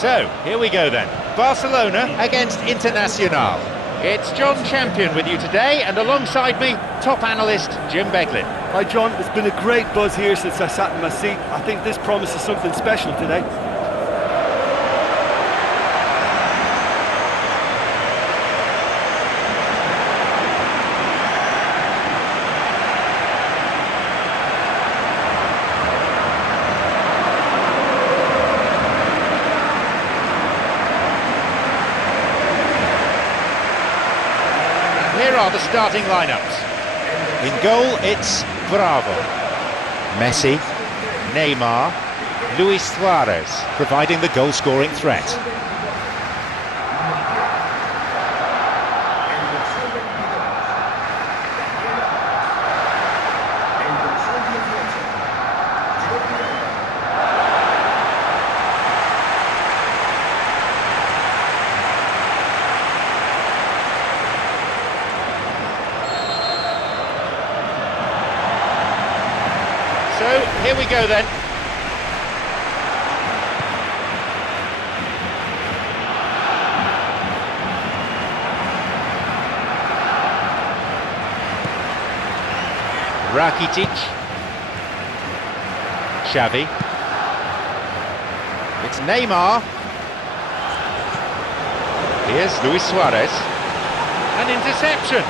So, here we go then. Barcelona against Internacional. It's John Champion with you today, and alongside me, top analyst Jim Beglin. Hi John, it's been a great buzz here since I sat in my seat. I think this promises something special today. Here are the starting lineups. In goal, it's Bravo, Messi, Neymar, Luis Suarez, providing the goal-scoring threat. So, here we go then. Rakitic. Xavi. It's Neymar. Here's Luis Suarez. An interception.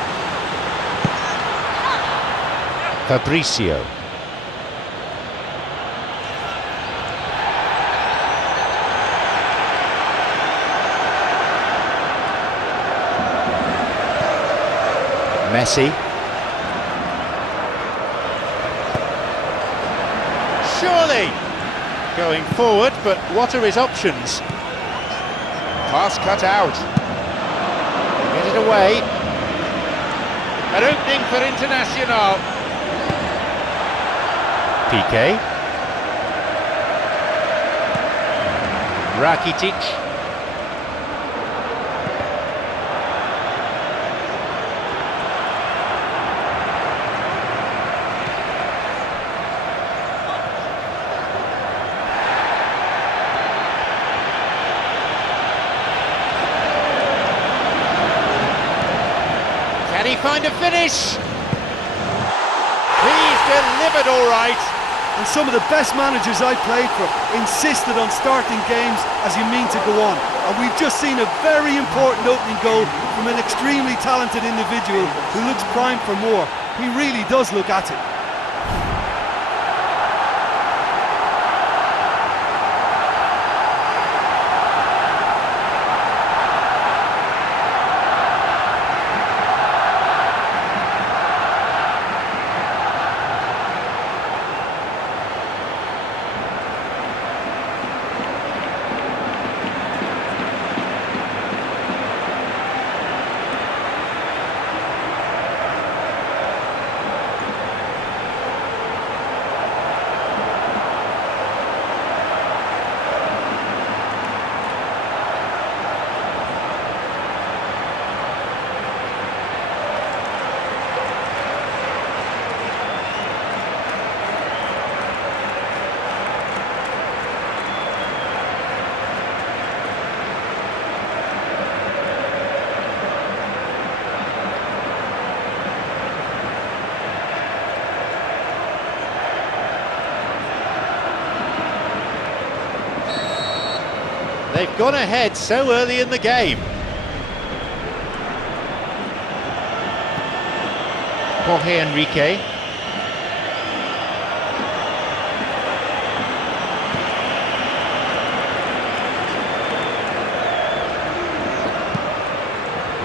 Fabricio. Messi. Surely going forward, but what are his options? Pass cut out. Get it away. An opening for Internacional. Piqué. Rakitic. Can he find a finish? He's delivered all right. And some of the best managers I played for insisted on starting games as you mean to go on. And we've just seen a very important opening goal from an extremely talented individual who looks primed for more. He really does look at it. They've gone ahead so early in the game. Jorge Enrique.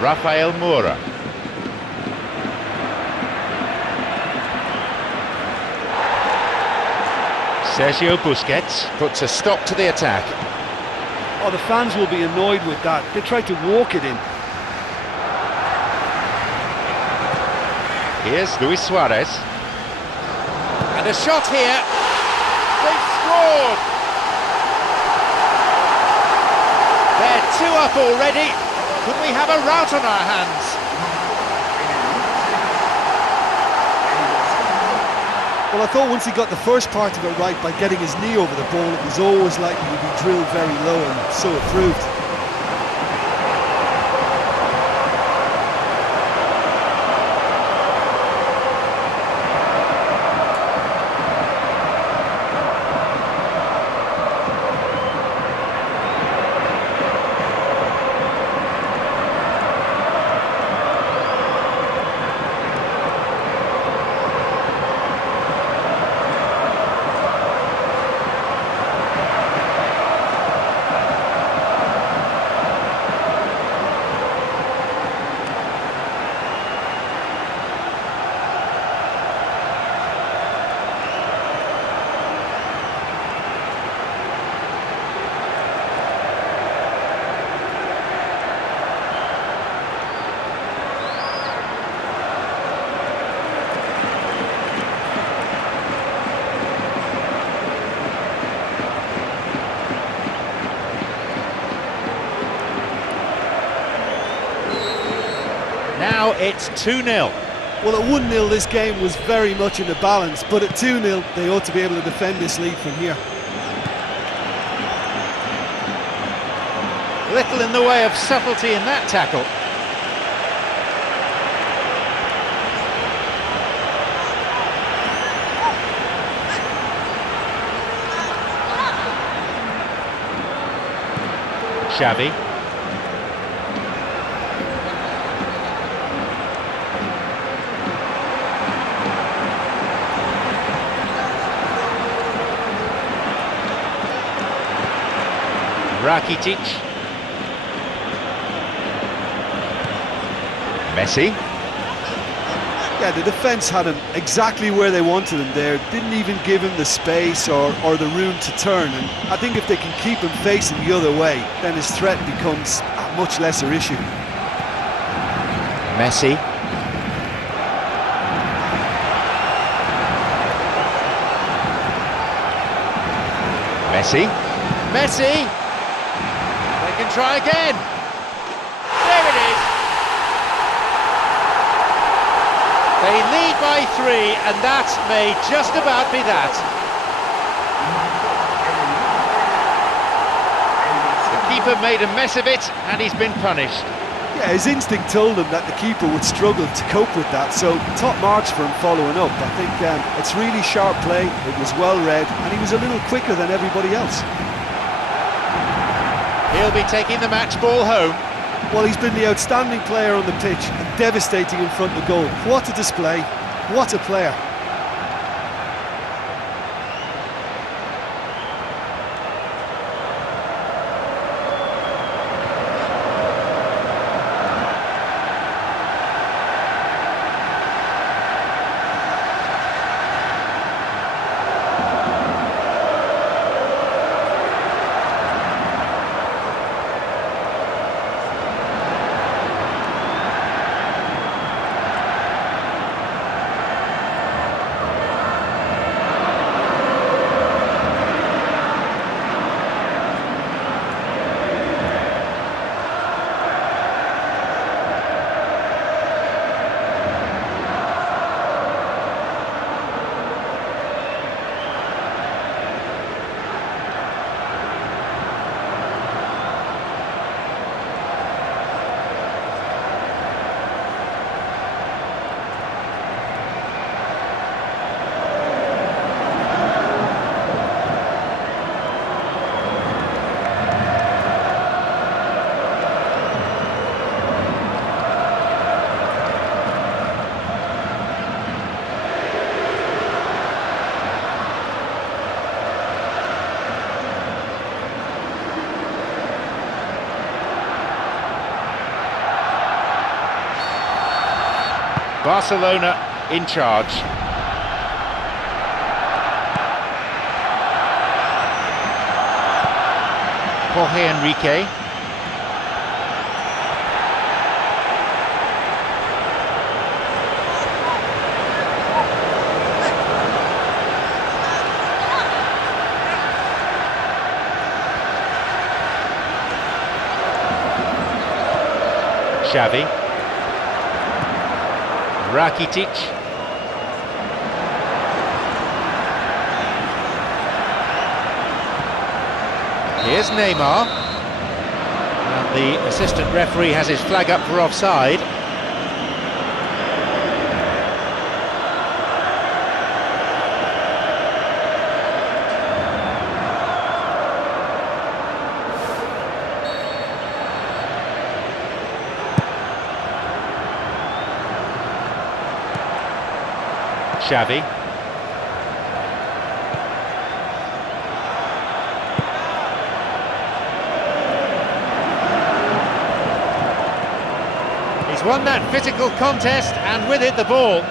Rafael Moura. Sergio Busquets puts a stop to the attack. Oh, the fans will be annoyed with that. They tried to walk it in. Here's Luis Suarez. And a shot here. They've scored! They're 2 up already. Could we have a rout on our hands? Well, I thought once he got the first part of it right by getting his knee over the ball, it was always likely to be drilled very low, and so it proved. Now it's 2-0. Well, at 1-0 this game was very much in the balance, but at 2-0 they ought to be able to defend this lead from here. Little in the way of subtlety in that tackle. Xavi. Rakitic. Messi. Yeah, the defence had him exactly where they wanted him there. Didn't even give him the space or the room to turn. And I think if they can keep him facing the other way, then his threat becomes a much lesser issue. Messi. Messi. They can try again. There it is. They lead by 3, and that may just about be that. The keeper made a mess of it, and he's been punished. Yeah, his instinct told him that the keeper would struggle to cope with that, so top marks for him following up. I think it's really sharp play, it was well read, and he was a little quicker than everybody else. He'll be taking the match ball home. Well, he's been the outstanding player on the pitch and devastating in front of goal. What a display, what a player. Barcelona in charge. Jorge Enrique. Xavi. Rakitic. Here's Neymar. And the assistant referee has his flag up for offside. Xavi. He's won that physical contest, and with it the ball.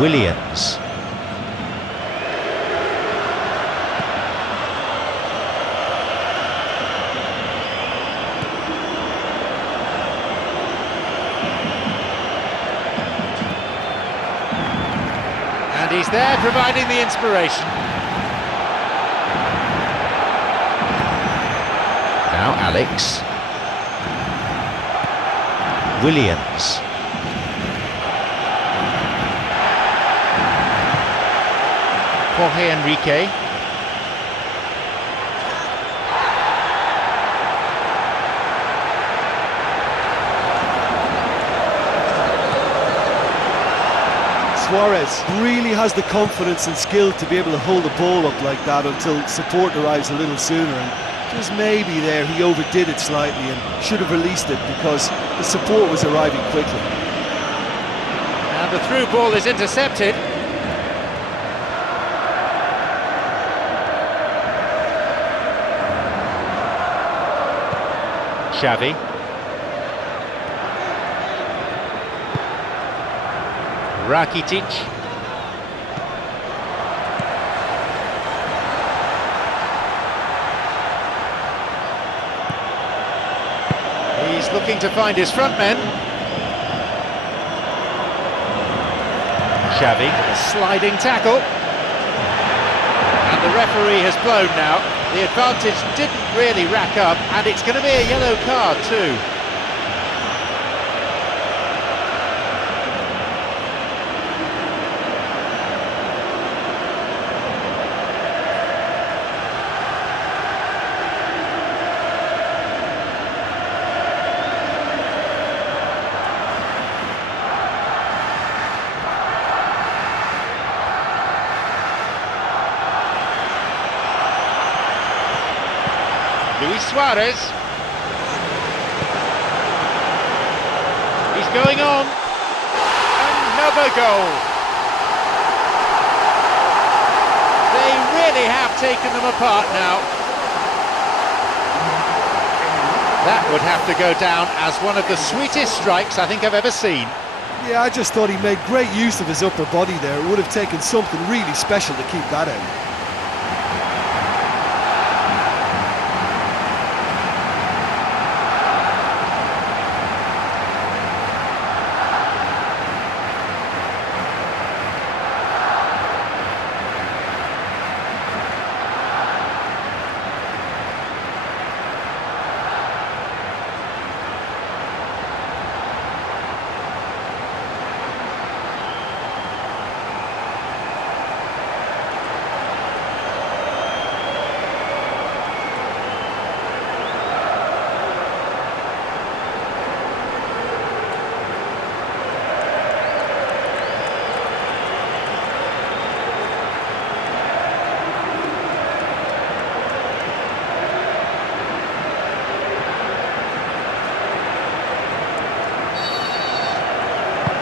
Williams. And he's there providing the inspiration. Now Alex. Williams. Jorge Enrique. Suarez really has the confidence and skill to be able to hold the ball up like that until support arrives a little sooner, and just maybe there he overdid it slightly and should have released it because the support was arriving quickly. And the through ball is intercepted. Xavi. Rakitic. He's looking to find his front men. Xavi, a sliding tackle. And the referee has blown now. The advantage didn't really rack up, and it's going to be a yellow card too. Luis Suarez. He's going on. Another goal. They really have taken them apart now. That would have to go down as one of the sweetest strikes I think I've ever seen. Yeah, I just thought he made great use of his upper body there. It would have taken something really special to keep that out.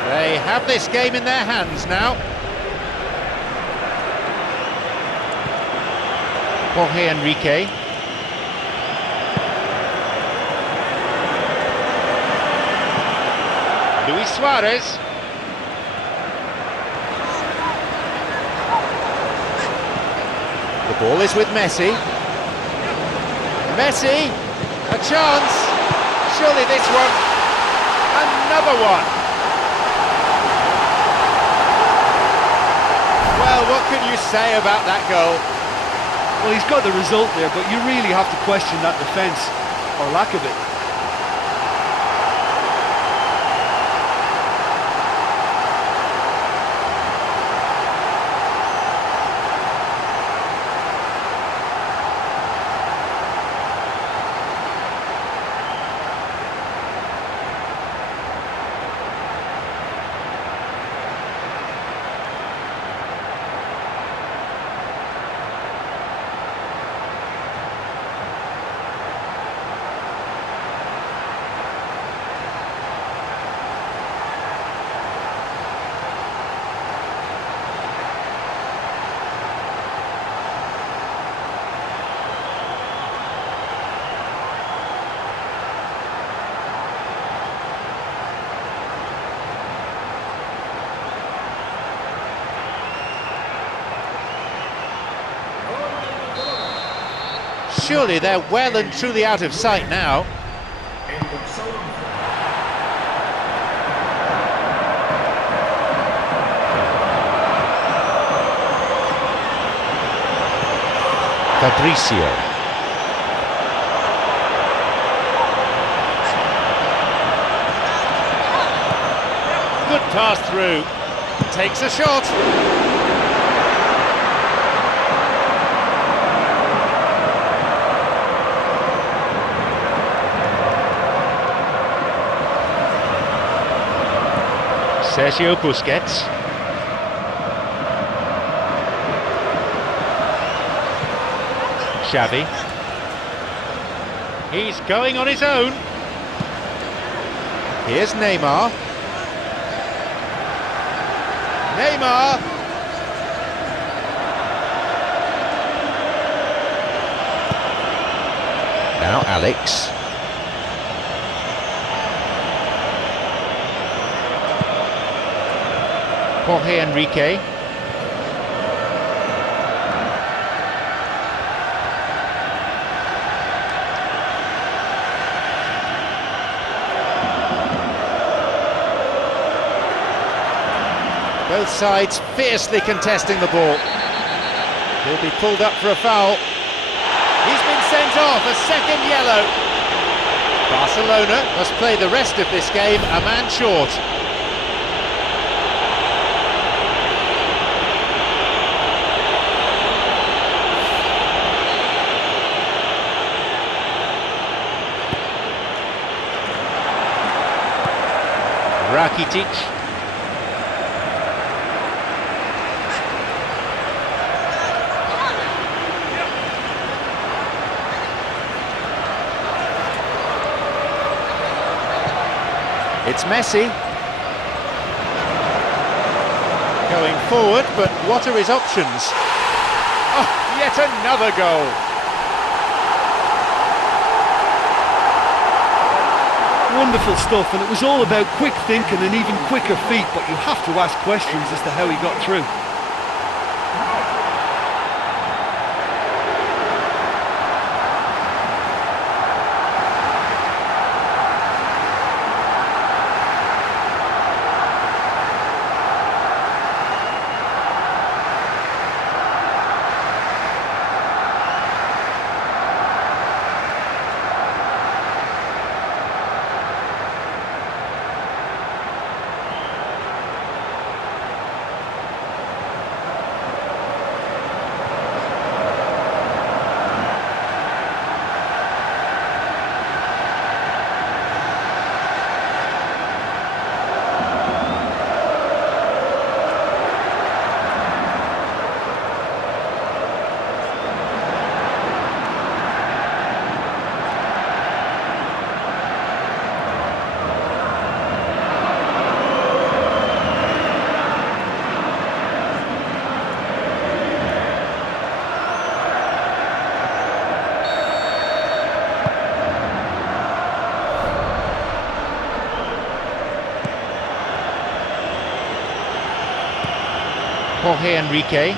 They have this game in their hands now. Jorge Enrique. Luis Suarez. The ball is with Messi. Messi, a chance. Surely this one. Another one. Well, what can you say about that goal? Well, he's got the result there, but you really have to question that defence, or lack of it. surely they're well and truly out of sight now. Fabricio. Good pass through. Takes a shot. Sergio Busquets. Xavi. He's going on his own. Here's Neymar. Neymar. Now Alex. Jorge Enrique. Both sides fiercely contesting the ball. He'll be pulled up for a foul. He's been sent off, a second yellow. Barcelona must play the rest of this game a man short. Rakitic. It's Messi. Going forward, but what are his options? Oh, yet another goal. Wonderful stuff, and it was all about quick thinking and even quicker feet, but you have to ask questions as to how he got through. Jorge Enrique.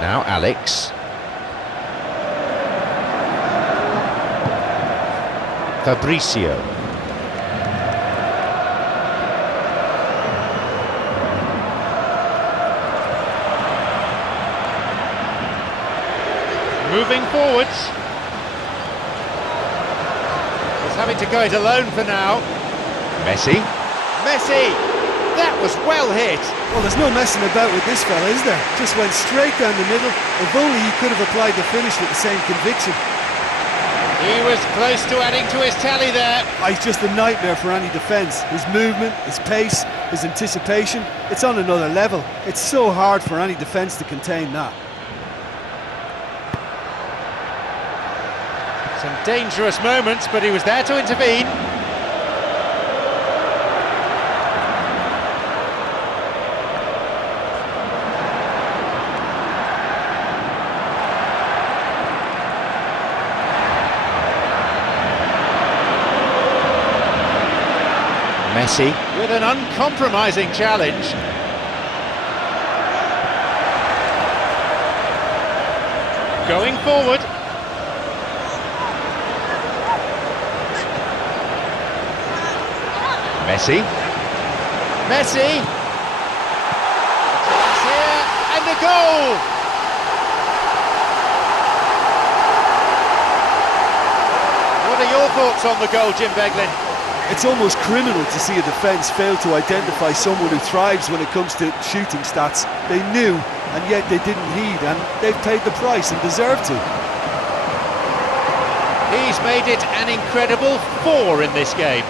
Now Alex. Fabricio. Moving forwards. Having to go it alone for now. Messi. Messi! That was well hit. Well, there's no messing about with this fella, is there? Just went straight down the middle. If only he could have applied the finish with the same conviction. He was close to adding to his tally there. He's just a nightmare for any defence. His movement, his pace, his anticipation, it's on another level. It's so hard for any defence to contain that. Some dangerous moments, but he was there to intervene. Messi with an uncompromising challenge. Going forward. Messi. Messi. Chance here, and the goal! What are your thoughts on the goal, Jim Beglin? It's almost criminal to see a defence fail to identify someone who thrives when it comes to shooting stats. They knew, and yet they didn't heed, and they've paid the price and deserve to. He's made it an incredible 4 in this game.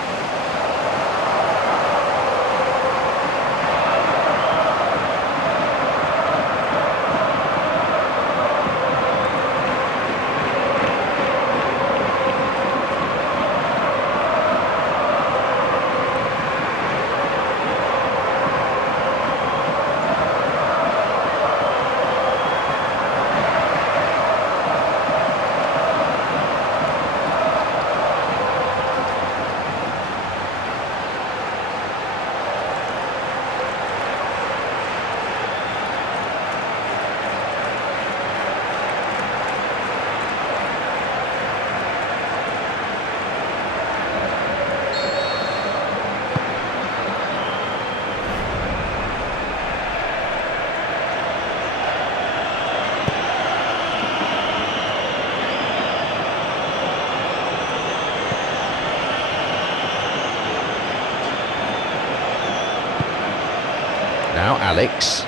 Now Alex.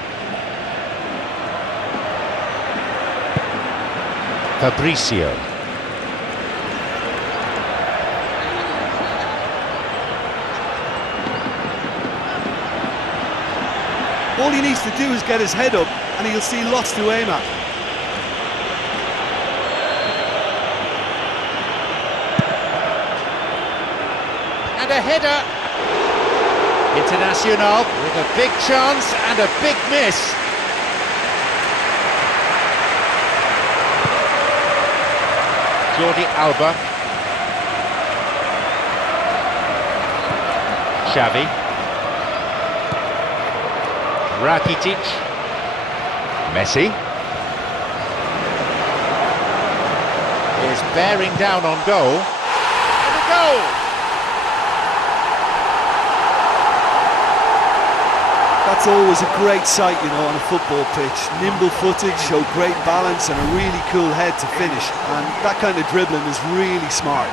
Fabricio. All he needs to do is get his head up, and he'll see lots to aim at. And a header. Internacional with a big chance and a big miss. Jordi Alba. Xavi. Rakitic. Messi. Is bearing down on goal. And a goal! That's always a great sight, you know, on a football pitch. Nimble footed, show great balance and a really cool head to finish. And that kind of dribbling is really smart.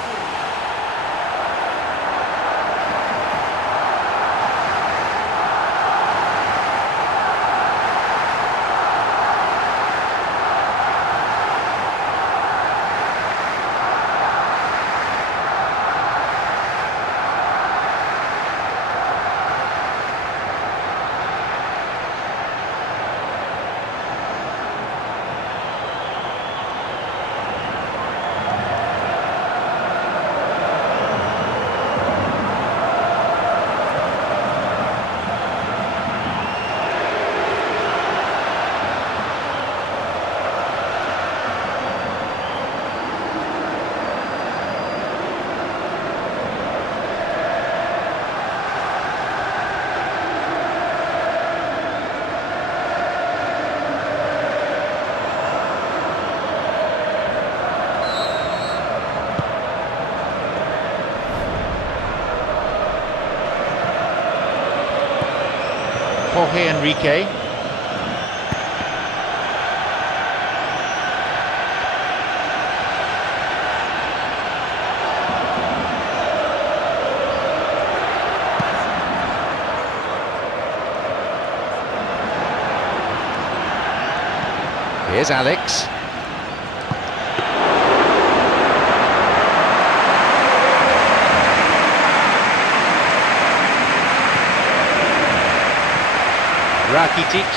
Jorge Enrique. Here's Alex. Rakitic.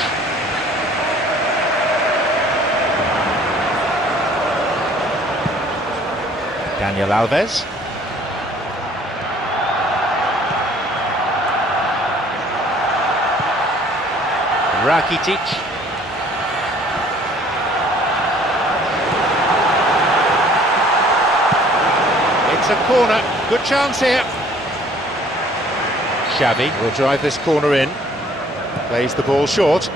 Daniel Alves. Rakitic. It's a corner. Good chance here. Xavi will drive this corner in. Plays the ball short.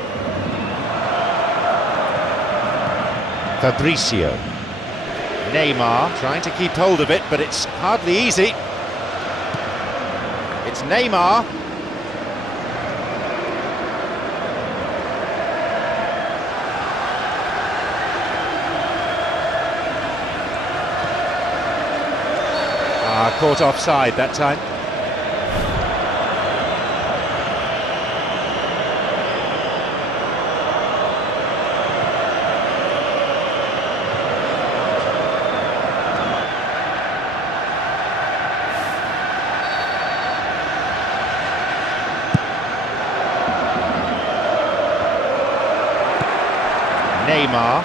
Fabricio. Neymar trying to keep hold of it, but it's hardly easy. It's Neymar. Caught offside that time. Neymar.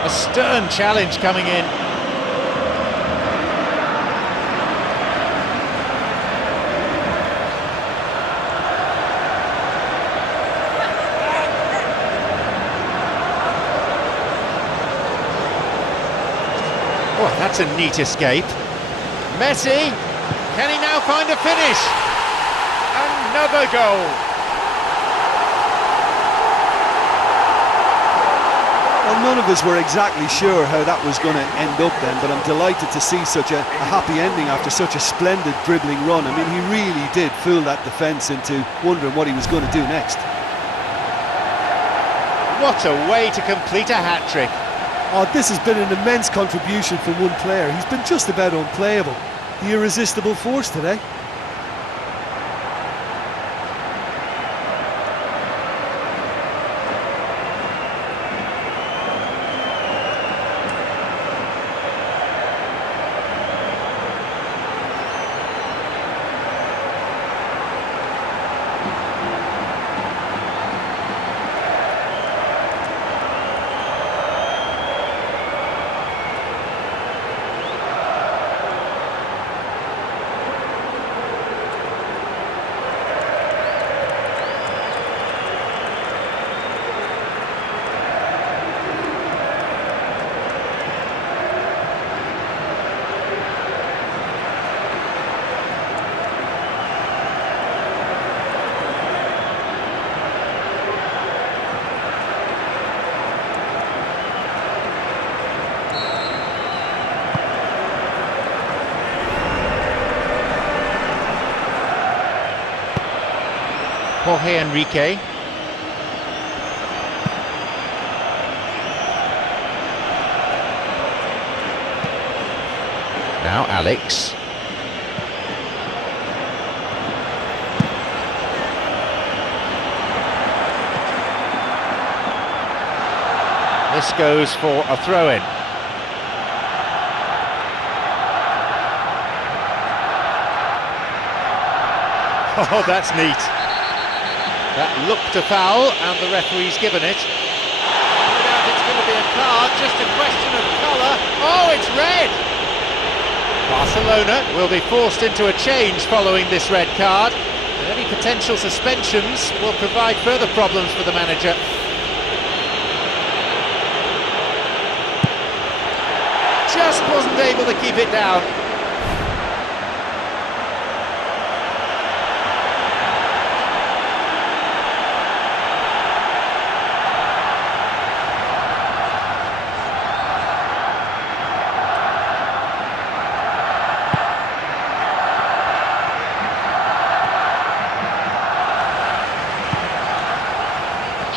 A stern challenge coming in. Oh, that's a neat escape. Messi, can he now find a finish? Another goal. Well, none of us were exactly sure how that was going to end up then, but I'm delighted to see such a happy ending after such a splendid dribbling run. I mean, he really did fool that defence into wondering what he was going to do next. What a way to complete a hat-trick. Oh, this has been an immense contribution from one player. He's been just about unplayable. The irresistible force today. Jorge Enrique. Now Alex. This goes for a throw-in. Oh, that's neat. That looked a foul, and the referee's given it. No doubt it's going to be a card, just a question of colour. Oh, it's red! Barcelona will be forced into a change following this red card. And any potential suspensions will provide further problems for the manager. Just wasn't able to keep it down.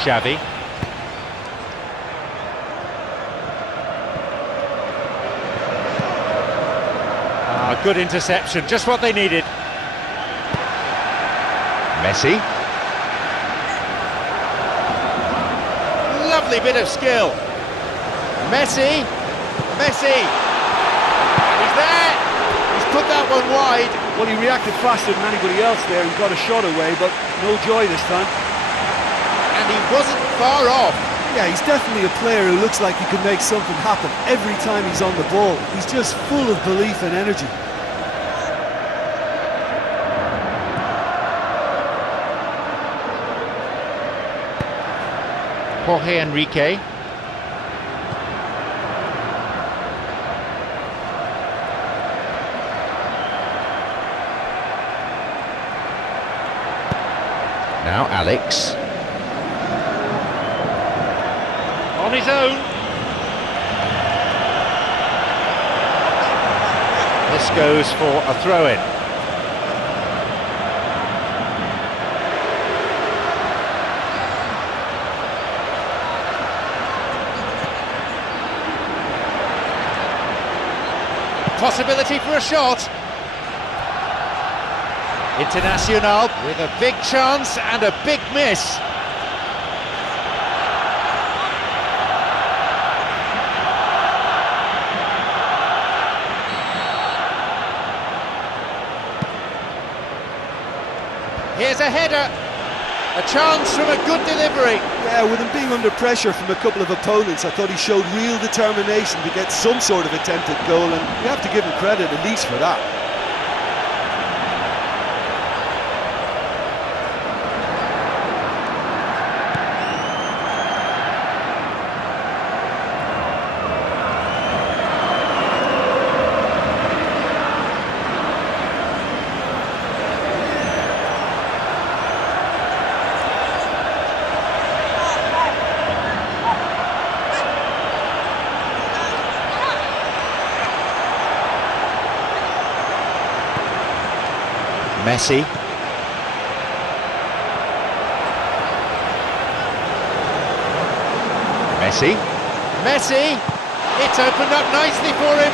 Xavi. Good interception, just what they needed. Messi. Lovely bit of skill. Messi. Messi. And he's there. He's put that one wide. Well, he reacted faster than anybody else there and got a shot away, but no joy this time. And he wasn't far off. Yeah, he's definitely a player who looks like he can make something happen every time he's on the ball. He's just full of belief and energy. Jorge Enrique. Now Alex. On his own. This goes for a throw-in. Possibility for a shot. Internacional with a big chance and a big miss. Here's a header. A chance from a good delivery. Yeah, with him being under pressure from a couple of opponents, I thought he showed real determination to get some sort of attempt at goal, and you have to give him credit at least for that. Messi. Messi. Messi! It's opened up nicely for him.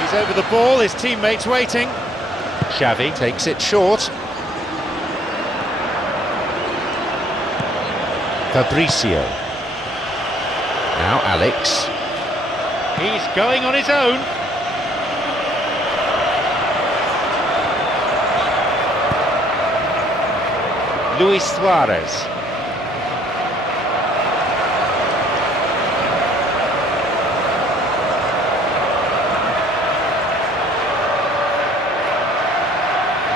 He's over the ball, his teammates waiting. Xavi takes it short. Fabricio. Now Alex. He's going on his own. Luis Suarez.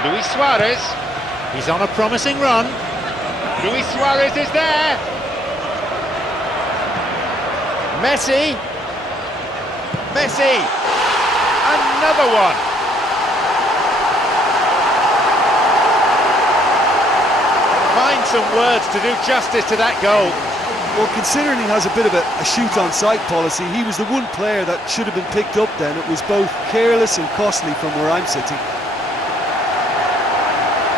Luis Suarez. He's on a promising run. Luis Suarez is there. Messi. Messi. Another one. Find some words to do justice to that goal. Well, considering he has a bit of a shoot-on-sight policy, he was the one player that should have been picked up then. It was both careless and costly from where I'm sitting.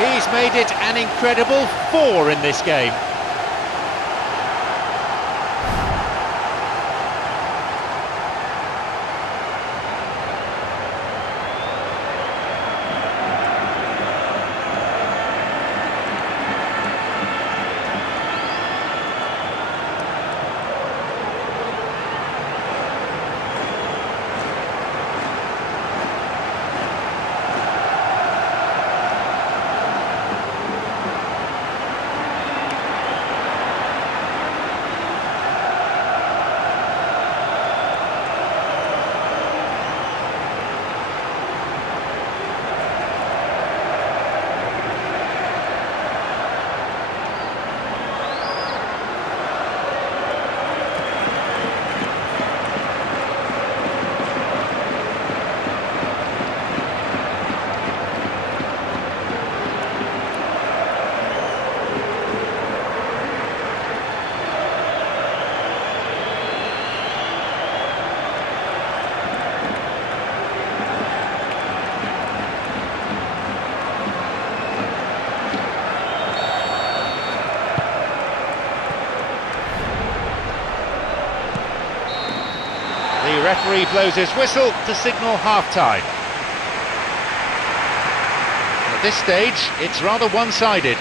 He's made it an incredible 4 in this game. The referee blows his whistle to signal half-time. At this stage, it's rather one-sided.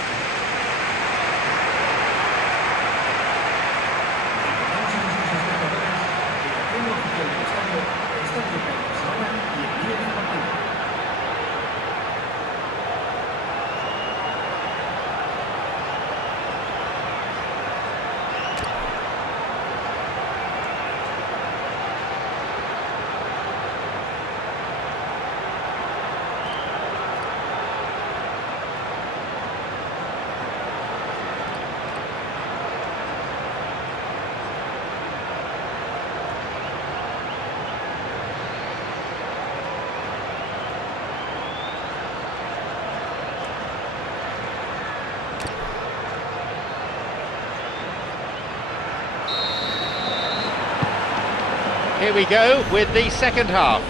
Here we go with the second half.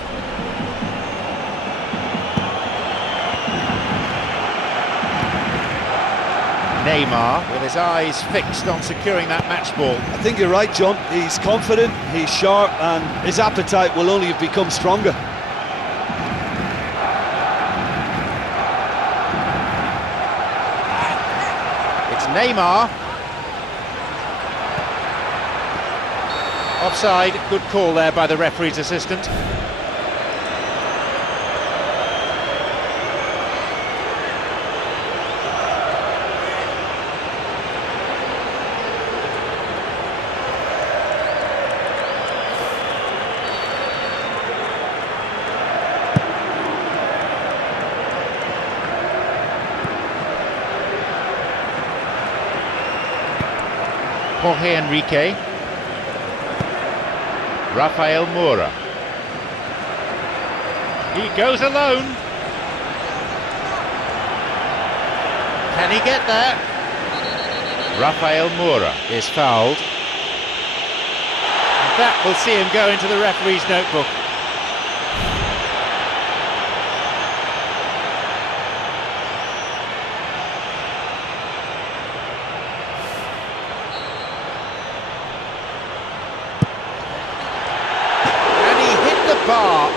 Neymar with his eyes fixed on securing that match ball. I think you're right, John. He's confident, he's sharp, and his appetite will only have become stronger. It's Neymar. Offside, good call there by the referee's assistant. Jorge Enrique. Rafael Moura. He goes alone. Can he get there? Rafael Moura is fouled. And that will see him go into the referee's notebook. Bar.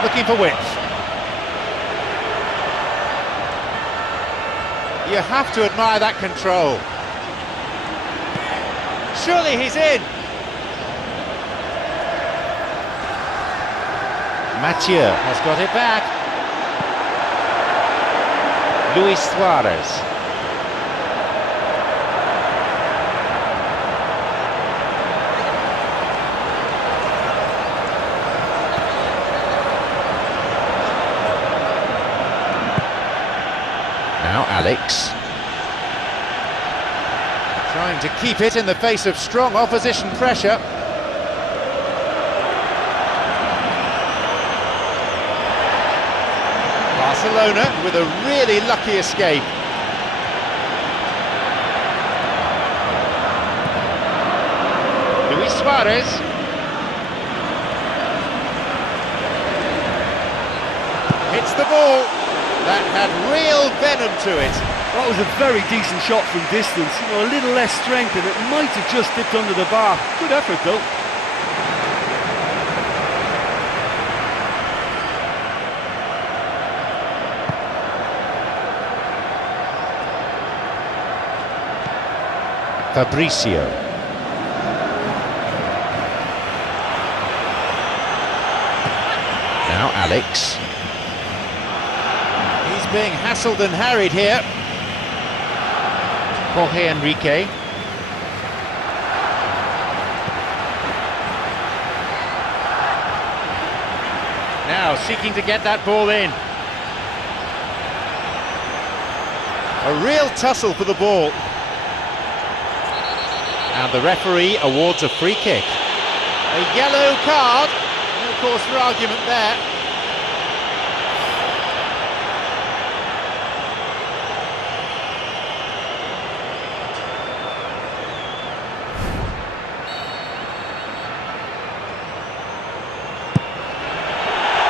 Looking for width. You have to admire that control. Surely he's in. Mathieu has got it back. Luis Suarez. Now Alex. Trying to keep it in the face of strong opposition pressure. Barcelona with a really lucky escape. Luis Suarez. Hits the ball. That had real venom to it. That was a very decent shot from distance. You know, a little less strength and it might have just dipped under the bar. Good effort though. Fabricio. Now Alex. He's being hassled and harried here. Jorge Enrique. Now seeking to get that ball in. A real tussle for the ball. And the referee awards a free kick. A yellow card. No cause for argument there.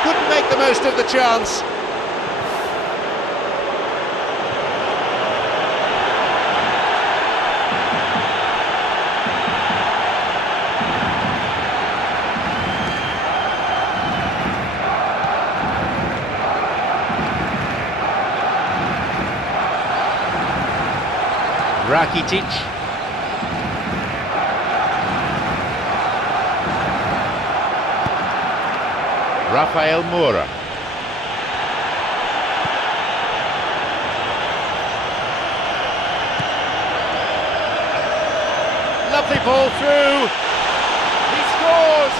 Couldn't make the most of the chance. Rakitic. Rafael Moura. Lovely ball through. He scores.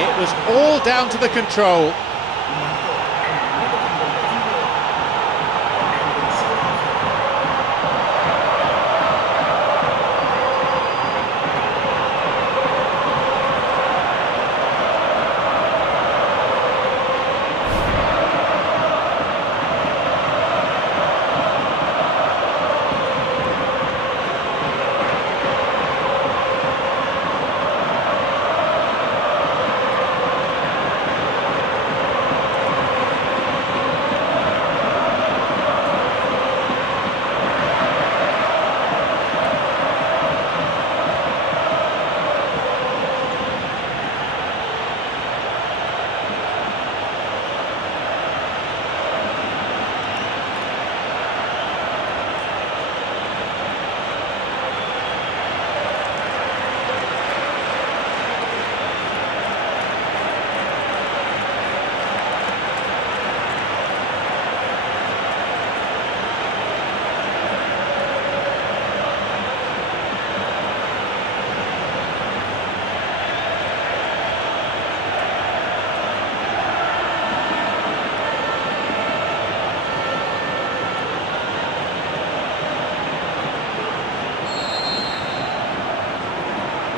It was all down to the control.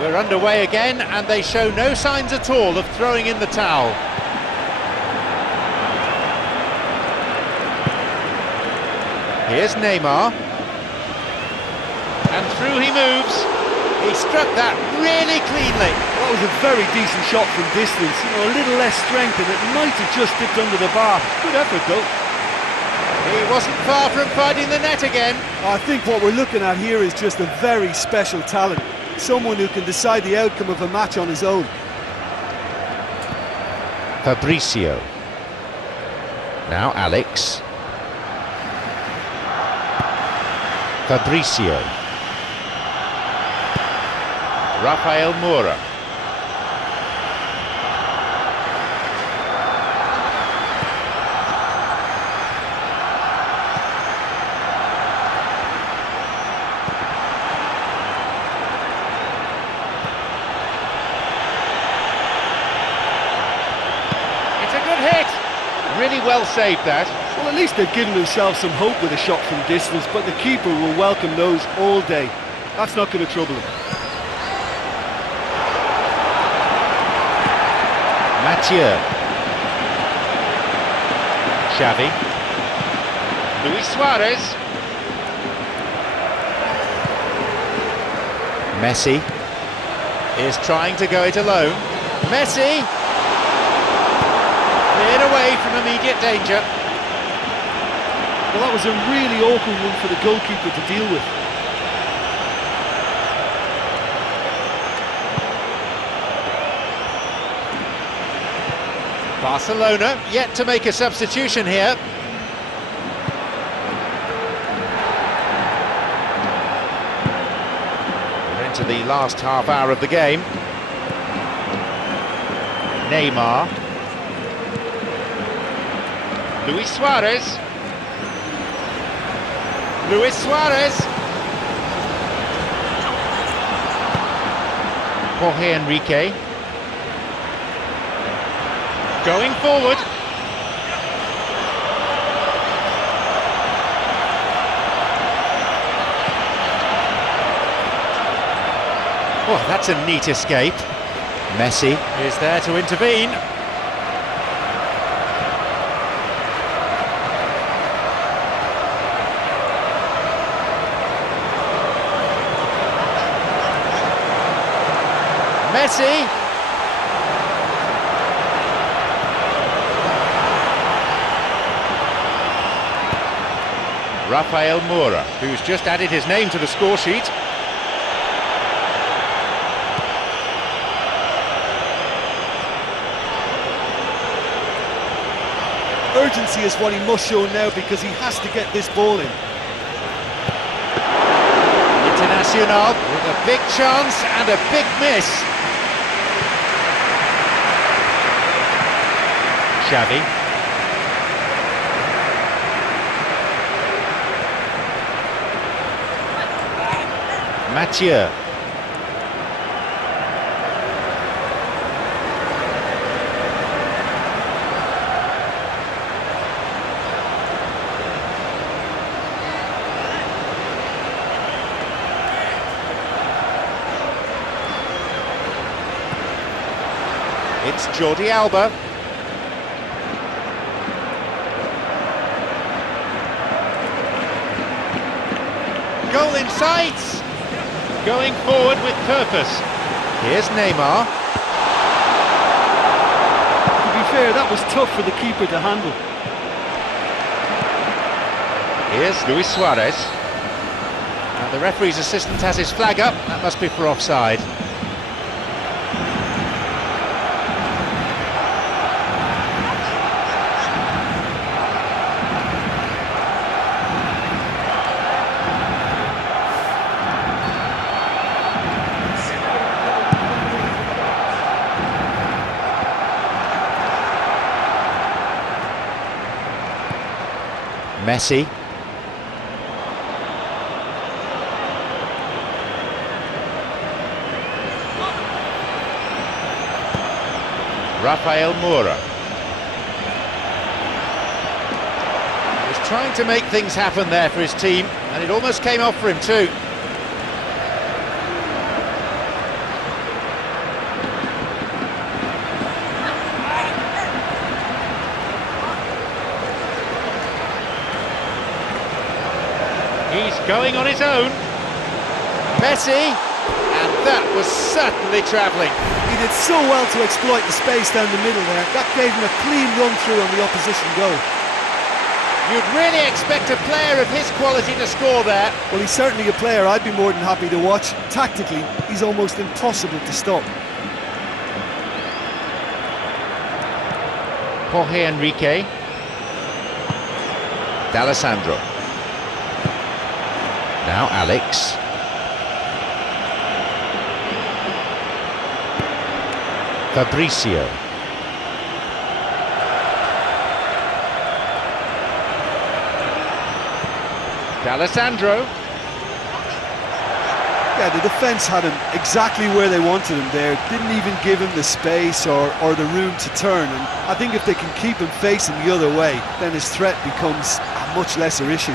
We're underway again, and they show no signs at all of throwing in the towel. Here's Neymar. And through he moves. He struck that really cleanly. That was a very decent shot from distance. You know, a little less strength and it might have just dipped under the bar. Good effort though. He wasn't far from finding the net again. I think what we're looking at here is just a very special talent. Someone who can decide the outcome of a match on his own. Fabricio. Now Alex. Fabricio. Rafael Moura. Really well saved that. Well, at least they've given themselves some hope with a shot from distance, but the keeper will welcome those all day. That's not going to trouble him. Mathieu. Xavi. Luis Suarez. Messi is trying to go it alone. Messi! Cleared away from immediate danger. Well, that was a really awkward one for the goalkeeper to deal with. Barcelona yet to make a substitution here. We're into the last half hour of the game. Neymar. Luis Suarez. Luis Suarez. Jorge Enrique. Going forward. Oh, that's a neat escape. Messi is there to intervene. Messi. Rafael Moura, who's just added his name to the score sheet. Urgency is what he must show now because he has to get this ball in. Internacional with a big chance and a big miss. Xavi. Mathieu. It's Jordi Alba. Goal in sight! Going forward with purpose. Here's Neymar. To be fair, that was tough for the keeper to handle. Here's Luis Suarez. And the referee's assistant has his flag up. That must be for offside. Messi. Rafael Moura. He was trying to make things happen there for his team, and it almost came off for him too. He's going on his own. Messi, and that was certainly travelling. He did so well to exploit the space down the middle there. That gave him a clean run-through on the opposition goal. You'd really expect a player of his quality to score there. Well, he's certainly a player I'd be more than happy to watch. Tactically, he's almost impossible to stop. Jorge Enrique. D'Alessandro. Now Alex. Fabricio. D'Alessandro. Yeah, the defence had him exactly where they wanted him there. Didn't even give him the space or the room to turn. And I think if they can keep him facing the other way, then his threat becomes a much lesser issue.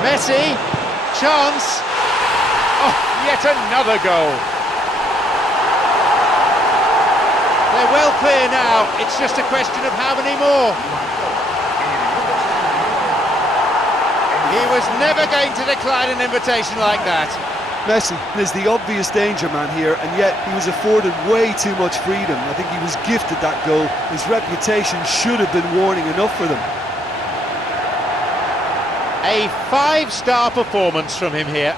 Messi, chance, oh, yet another goal. They're well clear now, it's just a question of how many more. He was never going to decline an invitation like that. Messi is the obvious danger man here, and yet he was afforded way too much freedom. I think he was gifted that goal. His reputation should have been warning enough for them. A 5-star performance from him here.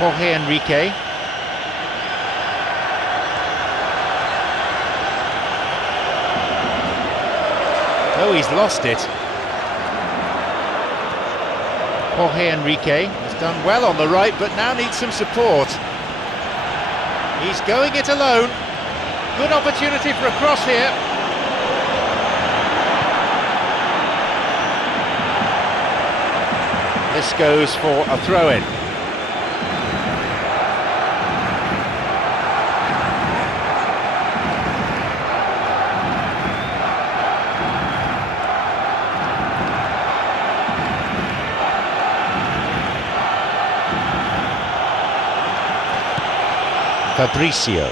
Jorge Enrique. Oh, he's lost it. Jorge Enrique has done well on the right, but now needs some support. He's going it alone. Good opportunity for a cross here. This goes for a throw-in. Fabricio.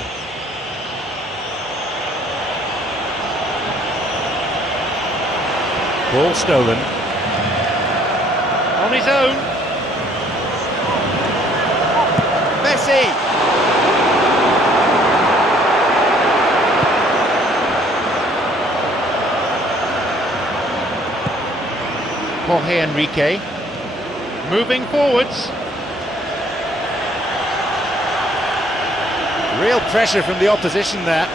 Ball stolen. On his own. Messi! Jorge Enrique. Moving forwards. Real pressure from the opposition there.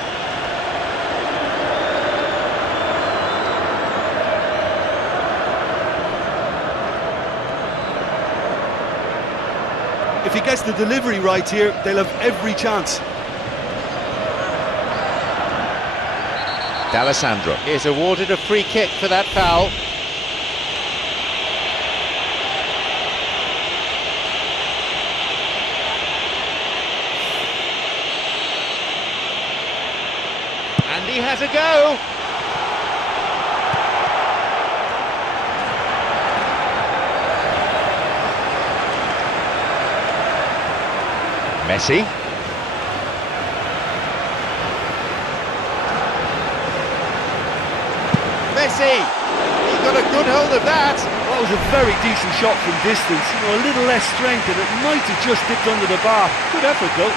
If he gets the delivery right here, they'll have every chance. D'Alessandro is awarded a free kick for that foul. And he has a go. Messi. Messi! He got a good hold of that. That was a very decent shot from distance. You know, a little less strength and it might have just dipped under the bar. Good effort though.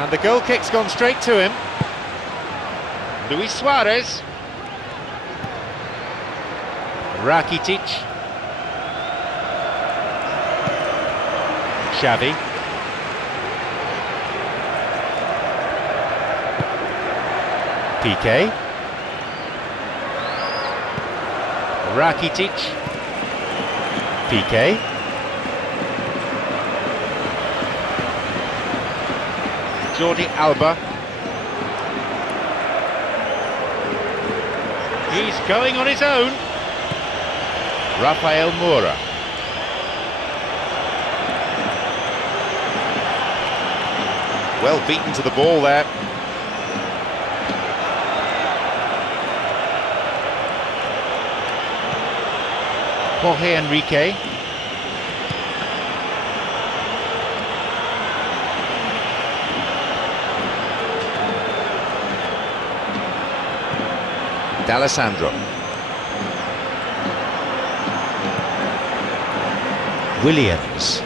And the goal kick's gone straight to him. Luis Suarez. Rakitic. Xavi. Piqué. Rakitic. Piqué. Jordi Alba. He's going on his own. Rafael Moura. Well beaten to the ball there. Jorge Enrique. D'Alessandro. Williams.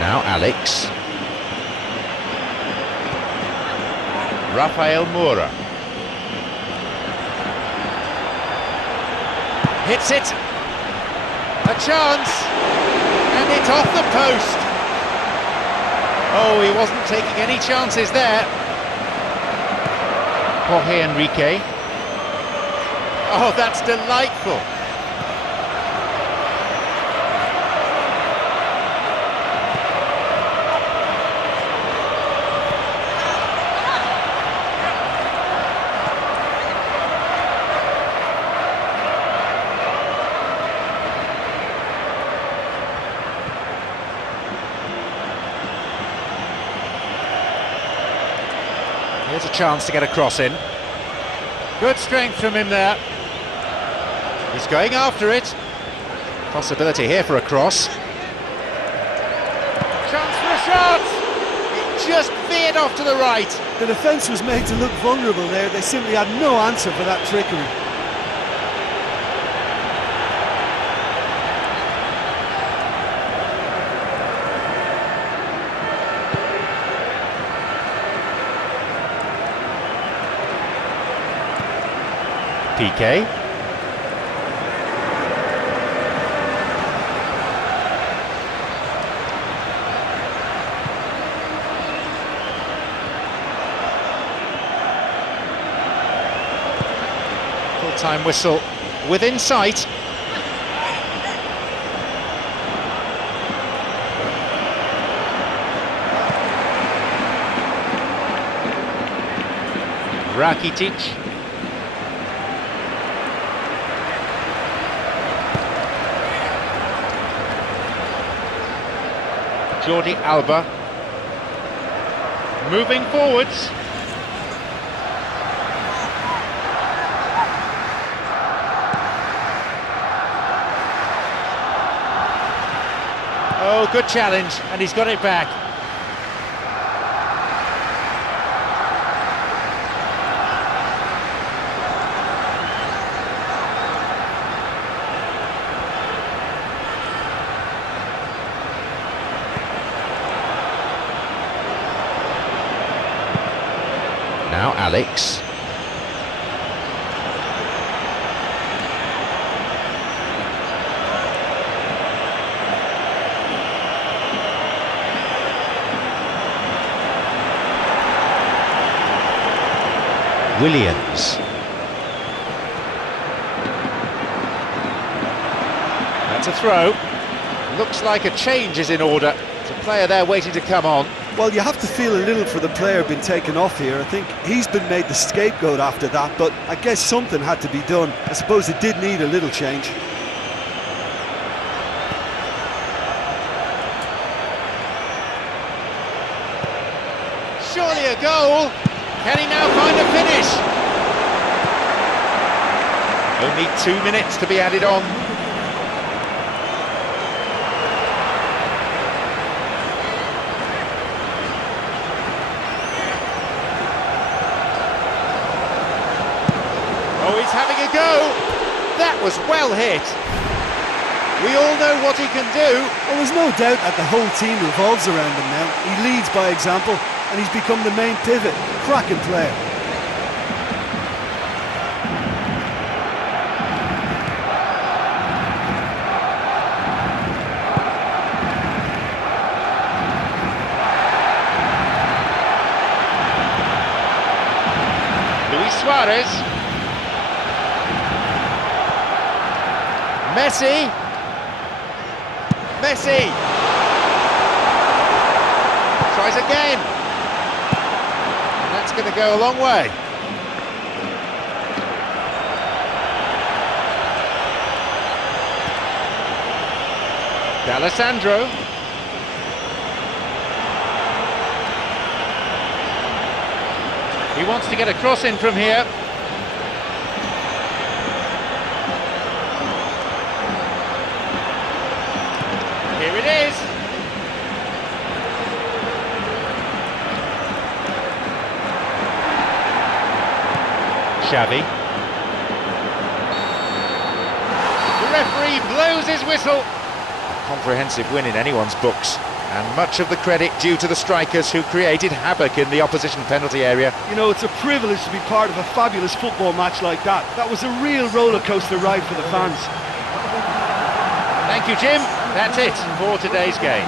Now Alex. Rafael Moura. Hits it. A chance. And it's off the post. Oh, he wasn't taking any chances there. Jorge Enrique. Oh, that's delightful. Here's a chance to get a cross in. Good strength from him there. He's going after it. Possibility here for a cross. Chance for a shot! It just veered off to the right. The defence was made to look vulnerable there. They simply had no answer for that trickery. Piqué. Full-time whistle within sight. Rakitic. Jordi Alba. Moving forwards. Oh, good challenge, and he's got it back. Now Alex. Williams. That's a throw. Looks like a change is in order. There's a player there waiting to come on. Well, you have to feel a little for the player being taken off here. I think he's been made the scapegoat after that, but I guess something had to be done. I suppose it did need a little change. Surely a goal. Can he now find a finish? Only 2 minutes to be added on. Oh, he's having a go. That was well hit. We all know what he can do. Well, there's no doubt that the whole team revolves around him now. He leads by example, and he's become the main pivot. Cracking player. Luis Suarez. Messi. Messi. Tries again. And that's going to go a long way. D'Alessandro. He wants to get a cross in from here. Here it is. Xavi. The referee blows his whistle. A comprehensive win in anyone's books, and much of the credit due to the strikers who created havoc in the opposition penalty area. You know, it's a privilege to be part of a fabulous football match like that. That was a real roller-coaster ride for the fans. Thank you, Jim. That's it for today's game.